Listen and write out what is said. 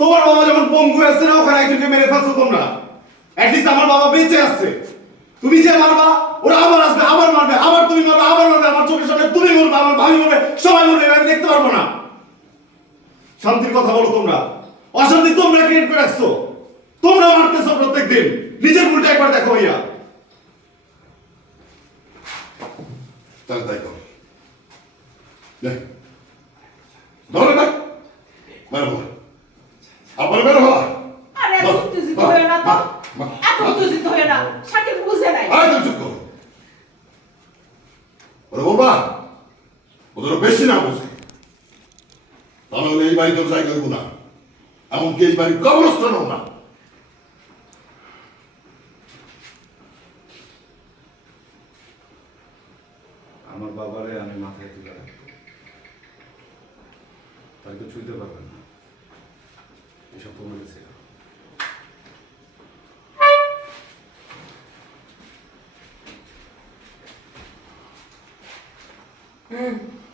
তোমার বাবা যখন পঙ্গু আছে না, ওখানে একজনকে মেরে ফেলছো তোমরা। অ্যাটলিস্ট আমার বাবা বেঁচে আছে। তুমি যে মারবা, ওরা আবার আসবে, আবার মারবে, আবার তুমি মারবে, আবার মারবে, আমার চোখের সামনে তুমি মরবে, আমার ভাবি মরবে, সবাই মরবে, আমি দেখতে পারব না। শান্তির কথা বলো তোমরা। অশান্তি তোমরা ক্রিয়েট করে রাখছো। তোমরা মারতেছো প্রত্যেকদিন। নিজের ভুলটা একবার দেখো ভাইয়া। তাহলে তাই কর। ধরে না মেরে বল আবার মেরে বল আরে উত্তেজিত হয়ে না তো এত উত্তেজিত হয়ে না শাকিব বুঝে নাই আরে তুই চুপ কর ওরে বলবা ওদের বেশি না বুঝে তাহলে হলে এই বাড়ি তোর জায়গা হইব না এমনকি এই বাড়ির কবরস্থানও না আমার বাবারে আমি মাথায় তুলে রাখব তাকে ছুঁতে পারবেন না 오셔 보내세요. 음.